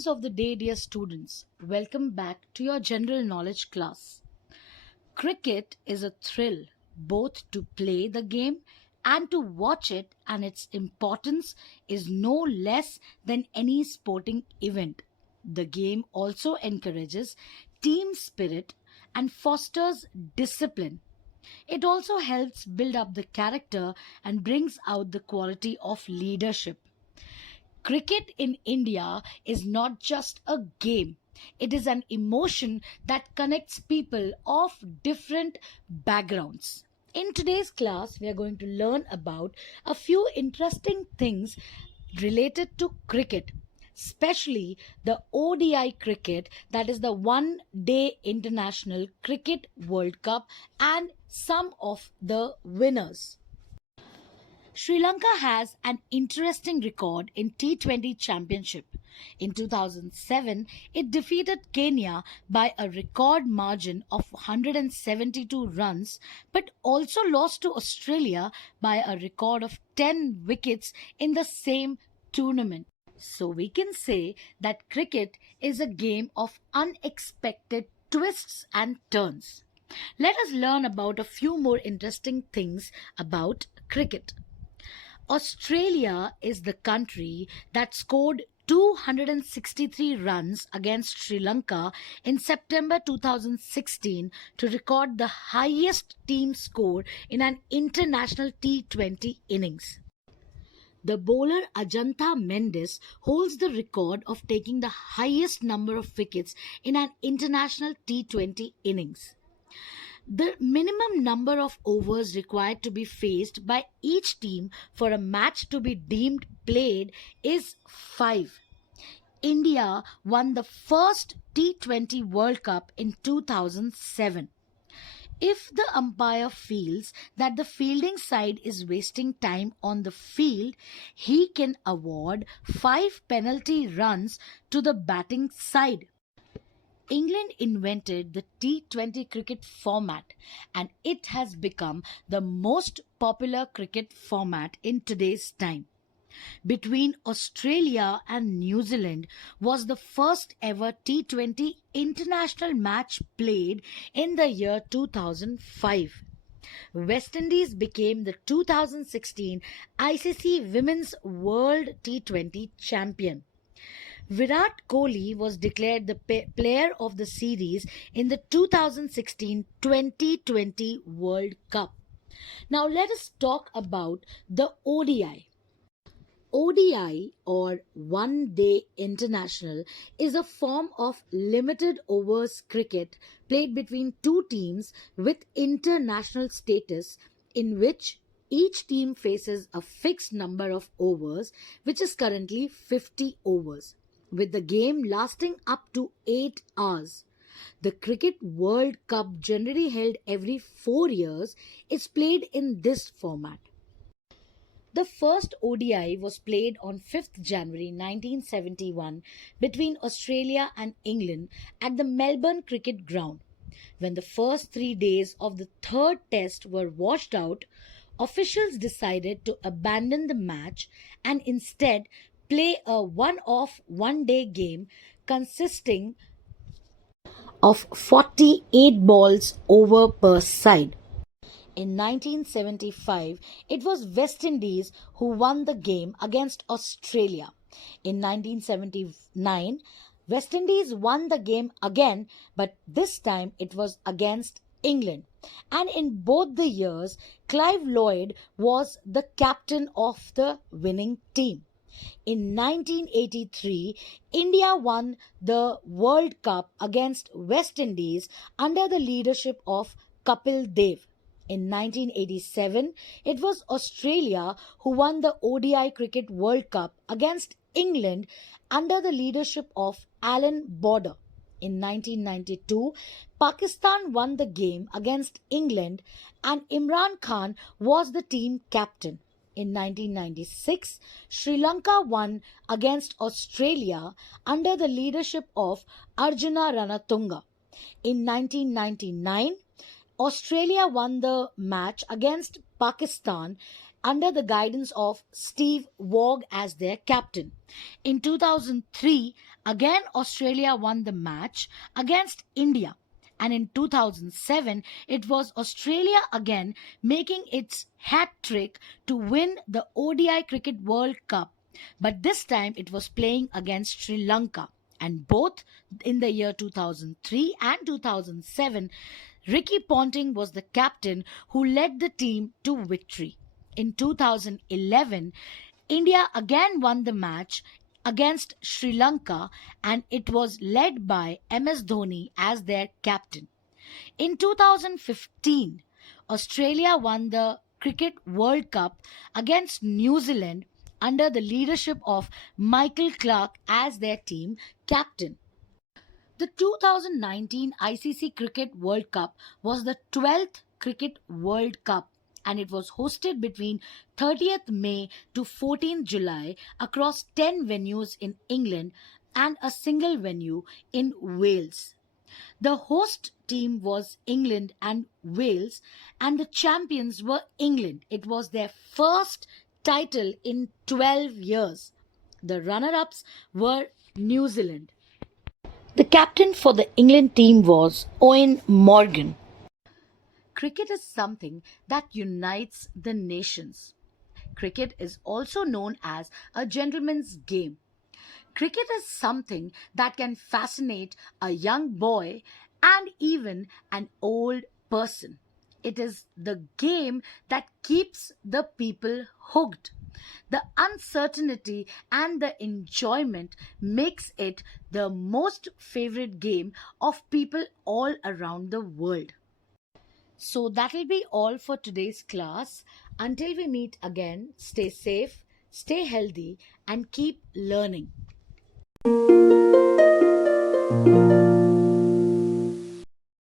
Greetings of the day, dear students. Welcome back to your general knowledge class. Cricket is a thrill both to play the game and to watch it, and its importance is no less than any sporting event. The game also encourages team spirit and fosters discipline. It also helps build up the character and brings out the quality of leadership. Cricket in India is not just a game, it is an emotion that connects people of different backgrounds. In today's class, we are going to learn about a few interesting things related to cricket, especially the ODI cricket, that is the One Day International Cricket World Cup, and some of the winners. Sri Lanka has an interesting record in T20 Championship. In 2007, it defeated Kenya by a record margin of 172 runs, but also lost to Australia by a record of 10 wickets in the same tournament. So we can say that cricket is a game of unexpected twists and turns. Let us learn about a few more interesting things about cricket. Australia is the country that scored 263 runs against Sri Lanka in September 2016 to record the highest team score in an international T20 innings. The bowler Ajantha Mendis holds the record of taking the highest number of wickets in an international T20 innings. The minimum number of overs required to be faced by each team for a match to be deemed played is 5. India won the first T20 World Cup in 2007. If the umpire feels that the fielding side is wasting time on the field, he can award 5 penalty runs to the batting side. England invented the T20 cricket format, and it has become the most popular cricket format in today's time. Between Australia and New Zealand was the first ever T20 international match played in the year 2005. West Indies became the 2016 ICC Women's World T20 champion. Virat Kohli was declared the player of the series in the 2016 2020 World Cup. Now let us talk about the ODI. ODI, or One Day International, is a form of limited overs cricket played between two teams with international status, in which each team faces a fixed number of overs, which is currently 50 overs, with the game lasting up to 8 hours. The Cricket World Cup, generally held every 4 years, is played in this format. The first ODI was played on 5th January 1971 between Australia and England at the Melbourne Cricket Ground. When the first 3 days of the third test were washed out, officials decided to abandon the match and instead play a one-off one-day game consisting of 48 balls over per side. In 1975, it was West Indies who won the game against Australia. In 1979, West Indies won the game again, but this time it was against England. And in both the years, Clive Lloyd was the captain of the winning team. In 1983, India won the World Cup against West Indies under the leadership of Kapil Dev. In 1987, it was Australia who won the ODI Cricket World Cup against England under the leadership of Alan Border. In 1992, Pakistan won the game against England and Imran Khan was the team captain. In 1996, Sri Lanka won against Australia under the leadership of Arjuna Ranatunga. In 1999, Australia won the match against Pakistan under the guidance of Steve Waugh as their captain. In 2003, again Australia won the match against India. And in 2007, it was Australia again making its hat trick to win the ODI Cricket World Cup. But this time it was playing against Sri Lanka. And both in the year 2003 and 2007, Ricky Ponting was the captain who led the team to victory. In 2011, India again won the match against Sri Lanka and it was led by MS Dhoni as their captain. In 2015, Australia won the Cricket World Cup against New Zealand under the leadership of Michael Clarke as their team captain. The 2019 ICC Cricket World Cup was the 12th Cricket World Cup and it was hosted between 30th May to 14th July across 10 venues in England and a single venue in Wales. The host team was England and Wales, and the champions were England. It was their first title in 12 years. The runner ups were New Zealand. The captain for the England team was Owen Morgan. Cricket is something that unites the nations. Cricket is also known as a gentleman's game. Cricket is something that can fascinate a young boy and even an old person. It is the game that keeps the people hooked. The uncertainty and the enjoyment makes it the most favorite game of people all around the world. So that'll be all for today's class. Until we meet again, stay safe, stay healthy, and keep learning.